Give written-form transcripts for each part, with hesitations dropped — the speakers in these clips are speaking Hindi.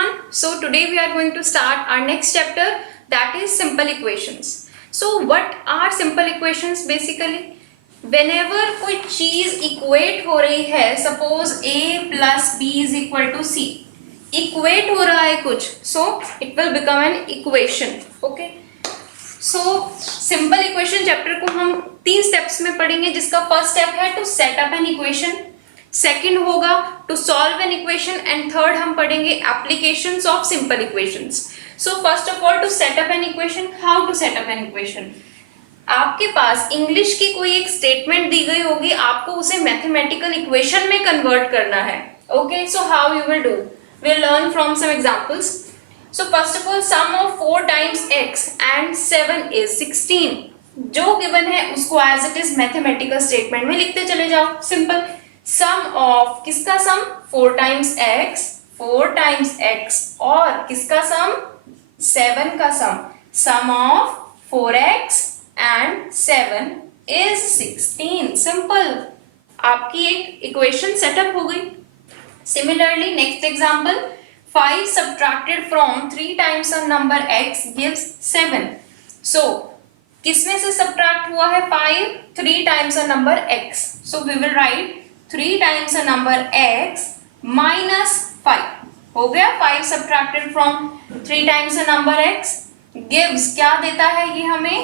everyone. So today we are going to start our next chapter, that is simple equations. So what are simple equations basically? Whenever कोई चीज इक्वेट हो रही है, suppose a plus b is equal to c, equate हो रहा है कुछ, so it will become an equation. Okay. So simple equation chapter को हम 3 स्टेप्स में पढ़ेंगे, जिसका फर्स्ट स्टेप है to set up an equation, second होगा to solve an equation and third हम पढ़ेंगे applications of simple equations. So first of all to set up an equation. How to set up an equation? आपके पास इंग्लिश की कोई एक स्टेटमेंट दी गई होगी, आपको उसे मैथमेटिकल इक्वेशन में कन्वर्ट करना है. Okay, so how you will do? we'll learn from some examples. So first of all, sum of 4 times x and 7 is 16. जो गिवन है उसको as it is mathematical statement में लिखते चले जाओ. सिंपल. सम ऑफ किसका सम? 4 टाइम्स x और किसका सम? 7 का sum. Sum of 4x and 7 is 16. Simple. आपकी एक इक्वेशन सेटअप हो गई. Similarly, next example, 5 subtracted from 3 times a number x gives 7. So, किसमें से subtract हुआ है 5? 3 times a number x. So, we will write 3 times a number x minus 5. हो गया. 5 subtracted from 3 times a number x gives, क्या देता है ये हमें?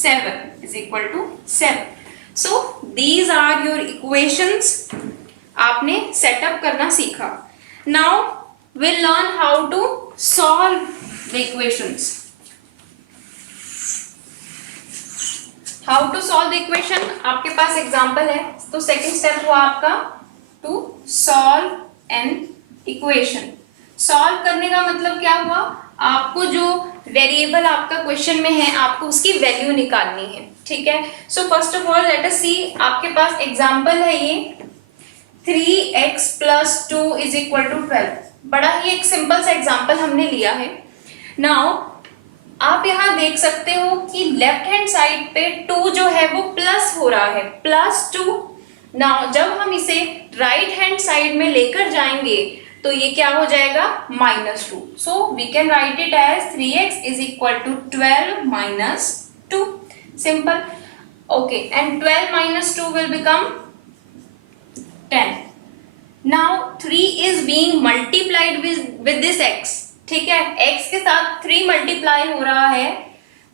7 is equal to 7. So, these are your equations. आपने सेटअप करना सीखा. Now will learn how to solve the equations. How to solve the equation, आपके पास एग्जांपल है. तो सेकंड स्टेप हुआ आपका to solve an equation. Solve करने का मतलब क्या हुआ? आपको जो वेरिएबल आपका क्वेश्चन में है, आपको उसकी वैल्यू निकालनी है. ठीक है. So first of all let us see. आपके पास एग्जांपल है ये 3x plus 2 is equal to 12. बड़ा ही एक सिंपल सा एग्जांपल हमने लिया है. नाउ आप यहाँ देख सकते हो कि लेफ्ट हैंड साइड पे 2 जो है वो प्लस हो रहा है, +2. नाउ जब हम इसे राइट हैंड साइड में लेकर जाएंगे तो ये क्या हो जाएगा? -2. So we can write it as 3x is equal to 12 minus 2. Simple. Okay, and 12 minus 2 will become 10. Now 3 is being multiplied with this x. ठीक है, x के साथ 3 मल्टीप्लाई हो रहा है,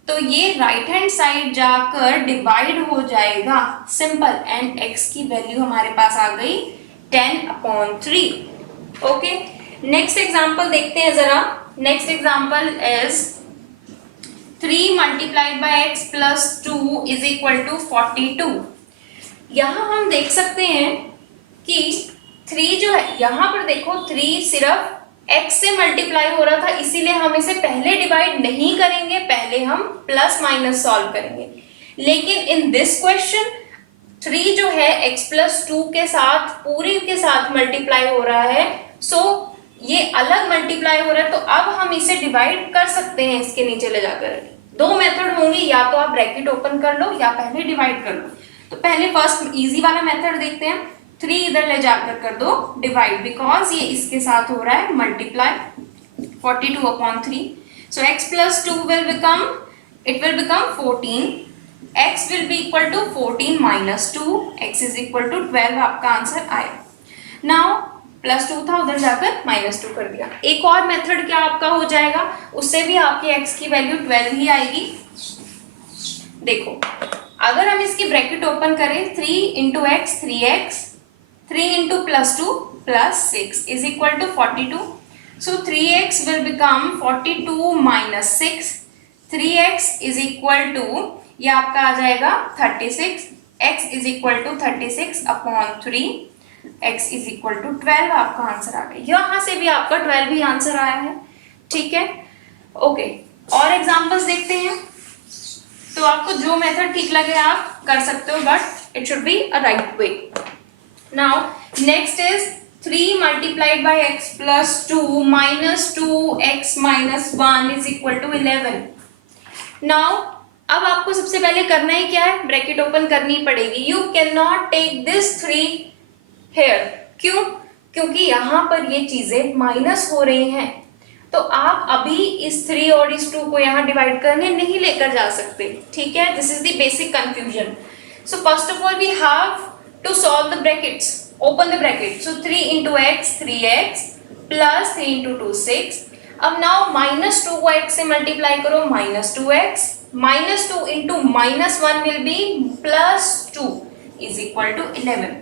तो ये राइट हैंड साइड जाकर डिवाइड हो जाएगा. सिंपल. एंड x की वैल्यू हमारे पास आ गई 10/3. ओके, नेक्स्ट एग्जांपल देखते हैं जरा. Next example is 3 multiplied by x plus 2 is equal to 42. यहां हम देख सकते हैं कि 3 जो है, यहां पर देखो 3 सिर्फ x से मल्टीप्लाई हो रहा था, इसीलिए हम इसे पहले डिवाइड नहीं करेंगे, पहले हम प्लस माइनस सॉल्व करेंगे. लेकिन इन दिस क्वेश्चन 3 जो है x प्लस 2 के साथ पूरी के साथ मल्टीप्लाई हो रहा है. सो ये अलग मल्टीप्लाई हो रहा है, तो अब हम इसे डिवाइड कर सकते हैं इसके नीचे ले जाकर. 2 मेथड होंगे, या तो आप ब्रैकेट ओपन कर लो या पहले डिवाइड कर लो. तो पहले फर्स्ट इजी वाला मेथड देखते हैं. 3 इधर ले जाकर कर दो डिवाइड, बिकॉज ये इसके साथ हो रहा है multiply. 42/3. So x plus 2 will become 14. x will be equal to 14 minus 2. x is equal to 12. आपका आंसर आया. नाउ +2 था, उधर जाकर -2 कर दिया. एक और मेथड क्या आपका हो जाएगा, उससे भी आपकी x की वैल्यू 12 ही आएगी. देखो, अगर हम इसकी ब्रैकेट ओपन करें, 3 into x 3x, 3 into +2 +6 is equal to 42. So 3x will become 42 minus 6. 3x is equal to, ये आपका आ जाएगा 36. x is equal to 36/3. x is equal to 12. आपका आंसर आ गया. यहाँ से भी आपका 12 ही आंसर आया है. ठीक है. ओके, और एग्जांपल्स देखते हैं. तो आपको जो मेथड ठीक लगे आप कर सकते हो, but it should be a right way. Now next is 3 multiplied by x plus 2 minus 2x minus 1 is equal to 11. Now अब आपको सबसे पहले करना ही क्या है? ब्रैकेट ओपन करनी पड़ेगी. You cannot take this 3 here. क्यों? क्योंकि यहाँ पर ये चीजें माइनस हो रही हैं. तो आप अभी इस 3 और इस 2 को यहाँ डिवाइड करने नहीं लेकर जा सकते, ठीक है। This is the basic confusion. So first of all we have to solve the brackets, open the bracket. So 3 into x 3x प्लस 3 into 2 6। अब नाउ -2 को x से मल्टीप्लाई करो, -2x minus 2 into -1 will be +2 is equal to 11।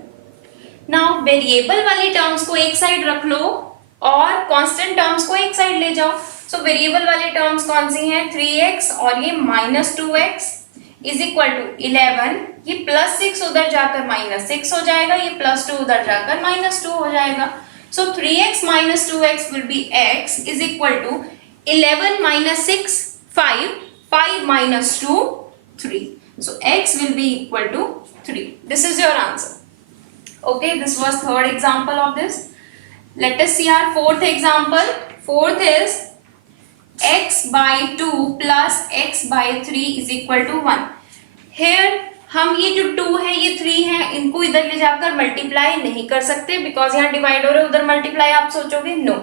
Now variable वाली टर्म्स को एक साइड रख लो और कांस्टेंट टर्म्स को एक साइड ले जाओ। सो वेरिएबल वाली टर्म्स कौन सी हैं, 3x और ये -2x इज इक्वल टू 11। ये +6 उधर जाकर -6 हो जाएगा, ये +2 उधर जाकर -2 हो जाएगा। So 3x - 2x will be x is equal to 11 - 6 5, 5 - 2 3। So x will be equal to 3. This is your answer. Okay, this was third example of this. Let us see our fourth example. Fourth is x by 2 plus x by 3 is equal to 1. Here हम ये जो 2 है ये 3 है, इनको इधर ले जाकर मल्टीप्लाई नहीं कर सकते बिकॉज यहाँ डिवाइड हो रहे उधर मल्टीप्लाई आप सोचोगे, नो।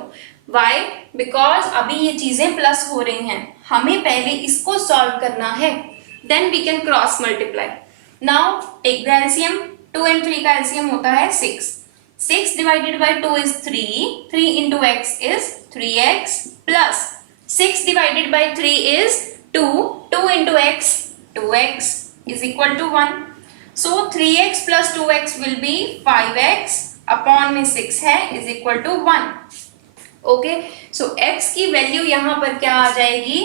Why? Because अभी ये चीजें प्लस हो रही हैं, हमें पहले इसको सॉल्व करना है, then we can cross multiply. Now take the LCM. 2 and 3 का LCM होता है 6. 6 divided by 2 is 3. 3 into x is 3x plus 6 divided by 3 is 2. 2 into x 2x is equal to 1. So 3x plus 2x will be 5x upon में 6 है is equal to 1. Okay, so x की वैल्यू यहां पर क्या आ जाएगी,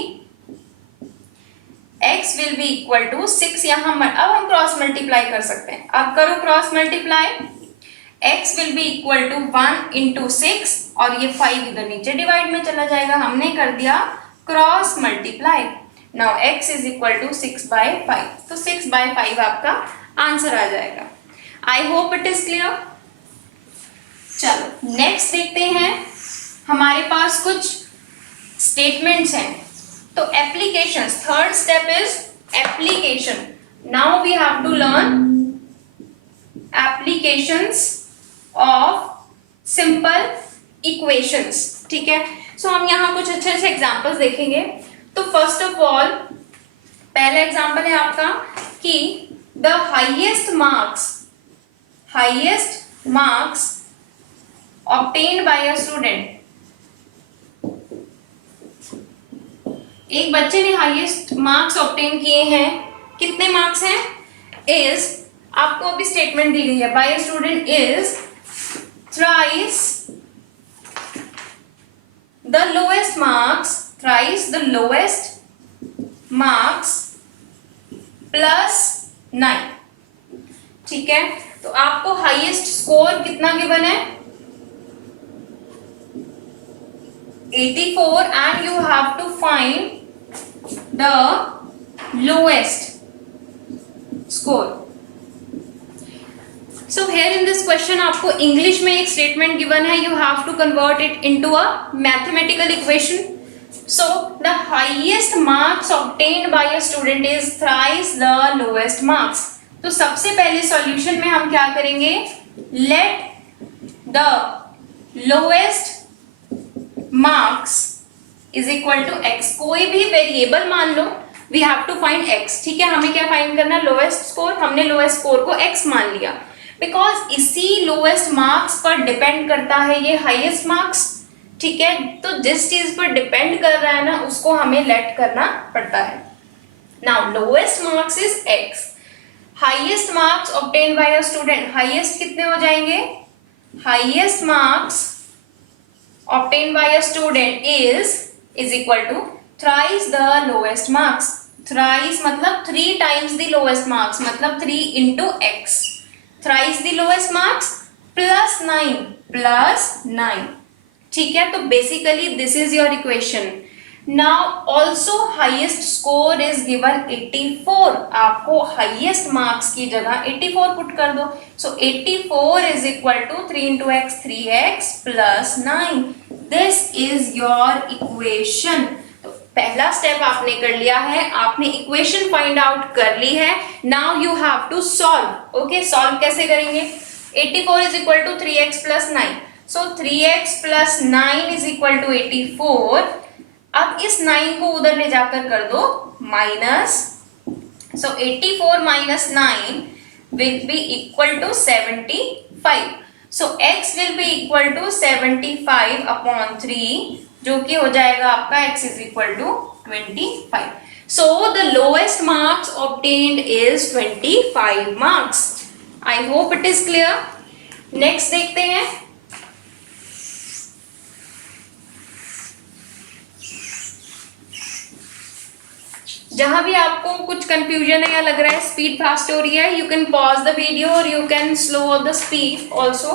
x will be equal to 6 यहां। अब हम क्रॉस मल्टीप्लाई कर सकते हैं, अब करो cross multiply. x will be equal to 1 into 6 और ये 5 इधर नीचे डिवाइड में चला जाएगा, हमने कर दिया cross multiply. Now x is equal to 6/5, तो 6/5 आपका आंसर आ जाएगा। I hope it is clear. चलो नेक्स्ट देखते हैं, हमारे पास कुछ स्टेटमेंट्स हैं। तो applications, third step is application. Now we have to learn applications of simple equations, ठीक है। सो हम यहाँ कुछ अच्छे से एग्जांपल्स देखेंगे। तो फर्स्ट ऑफ ऑल पहला एग्जांपल है आपका कि the highest marks obtained by a student. एक बच्चे ने हाईएस्ट मार्क्स ऑब्टेन किए हैं, कितने मार्क्स हैं, इज, आपको अभी स्टेटमेंट दी गई है, by a student is thrice the lowest marks plus 9, ठीक है। तो आपको हाईएस्ट स्कोर कितना गिवन है, 84 and you have to find the lowest score. So here in this question आपको इंग्लिश में एक स्टेटमेंट गिवन है, you have to convert it into a mathematical equation. So the highest marks obtained by a student is thrice the lowest marks. तो सबसे पहले सॉल्यूशन में हम क्या करेंगे, let the lowest marks is equal to x, कोई भी वेरिएबल मान लो, we have to find x, ठीक है। हमें क्या फाइंड करना है, लोएस्ट स्कोर। हमने लोएस्ट स्कोर को x मान लिया बिकॉज इसी लोएस्ट मार्क्स पर डिपेंड करता है ये हाईएस्ट मार्क्स, ठीक है। तो जिस चीज पर डिपेंड कर रहा है ना उसको हमें लेट करना पड़ता है। Now lowest marks is x, highest marks obtained by a student, highest कितने हो जाएंगे, highest marks obtained by a student is equal to thrice the lowest marks. Thrice मतलब 3 times the lowest marks, मतलब 3 into x. Thrice the lowest marks plus 9, ठीक है। तो basically this is your equation. Now also highest score is given 84. आपको highest marks की जगह 84 पुट कर दो। So 84 is equal to 3 into x 3x plus 9. This is your equation. तो पहला स्टेप आपने कर लिया है, आपने इक्वेशन फाइंड आउट कर ली है। Now you have to solve. Okay, solve कैसे करेंगे, 84 is equal to 3x plus 9. So 3x plus 9 is equal to 84. अब इस 9 को उधर ले जाकर कर दो minus, so 84 minus 9 will be equal to 75. So x will be equal to 75 upon 3, जो कि हो जाएगा आपका x is equal to 25. So the lowest marks obtained is 25 marks. I hope it is clear. Next देखते हैं, जहां भी आपको कुछ कंफ्यूजन है या लग रहा है स्पीड फास्ट हो रही है, you can pause the video और you can slow the speed also.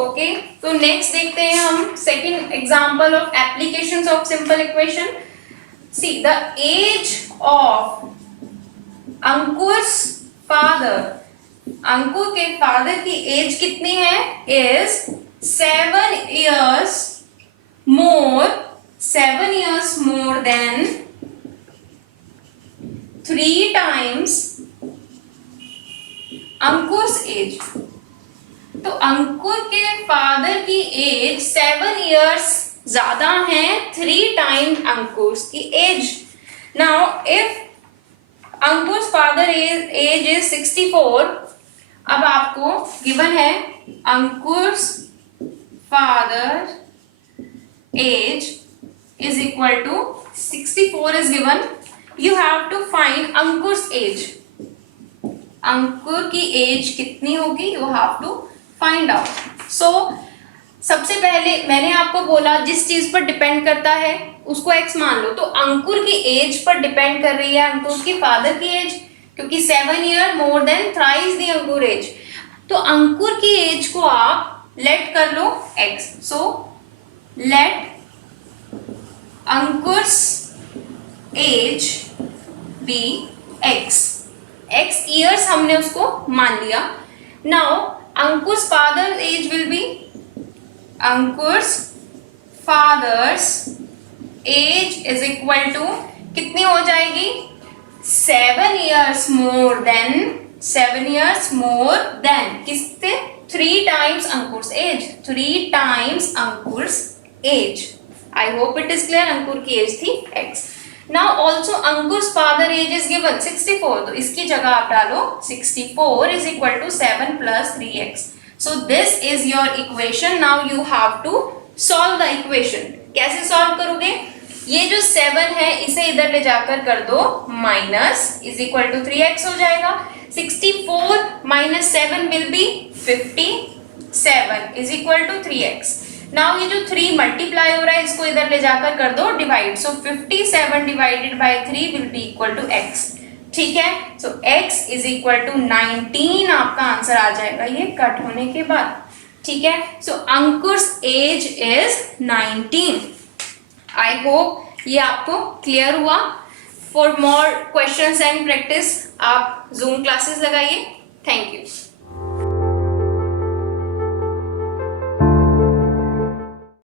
Okay, तो नेक्स्ट देखते हैं हम second example of application of simple equation. See the age of Ankur's father, Ankur के फादर की एज कितनी है, is 7 years more than 3 times Ankur's age. तो अंकुर के फादर की एज 7 years ज्यादा है 3 times अंकुर's की age. Now if Ankur's father age is 64, अब आपको गिवन है Ankur's father age is equal to 64 is given. You have to find Ankur's age. Ankur की एज कितनी होगी, you have to find out. So सबसे पहले मैंने आपको बोला जिस चीज पर डिपेंड करता है उसको x मान लो. तो अंकुर की एज पर डिपेंड कर रही है अंकुर की फादर की एज, क्योंकि 7 year more than thrice the Ankur age. तो अंकुर की एज को आप लेट कर लो x. So let Ankur's age be x. x years हमने उसको मान लिया. Now Ankur's father age will be, Ankur's father's age is equal to कितनी हो जाएगी, 7 years more than किससे, 3 times Ankur's age, 3 times Ankur's age. I hope it is clear. Ankur की एज थी x. Now also अंकुर's father age is given 64, तो इसकी जगह आप डालो 64 is equal to 7 plus 3x. So this is your equation. Now you have to solve the equation. कैसे solve करोगे, ये जो 7 है इसे इधर ले जाकर कर दो minus, is equal to 3x हो जाएगा. 64 minus 7 will be 57 is equal to 3x. Now ये जो 3 मल्टीप्लाई हो रहा है इसको इधर ले जाकर कर दो divide. So 57 divided by 3 will be equal to x. ठीक है, so x is equal to 19 आपका आंसर आ जाएगा ये कट होने के बाद. ठीक है, सो अंकुर's एज इज 19. आई होप ये आपको क्लियर हुआ. For more questions and practice आप जूम क्लासेस लगाइए. Thank you.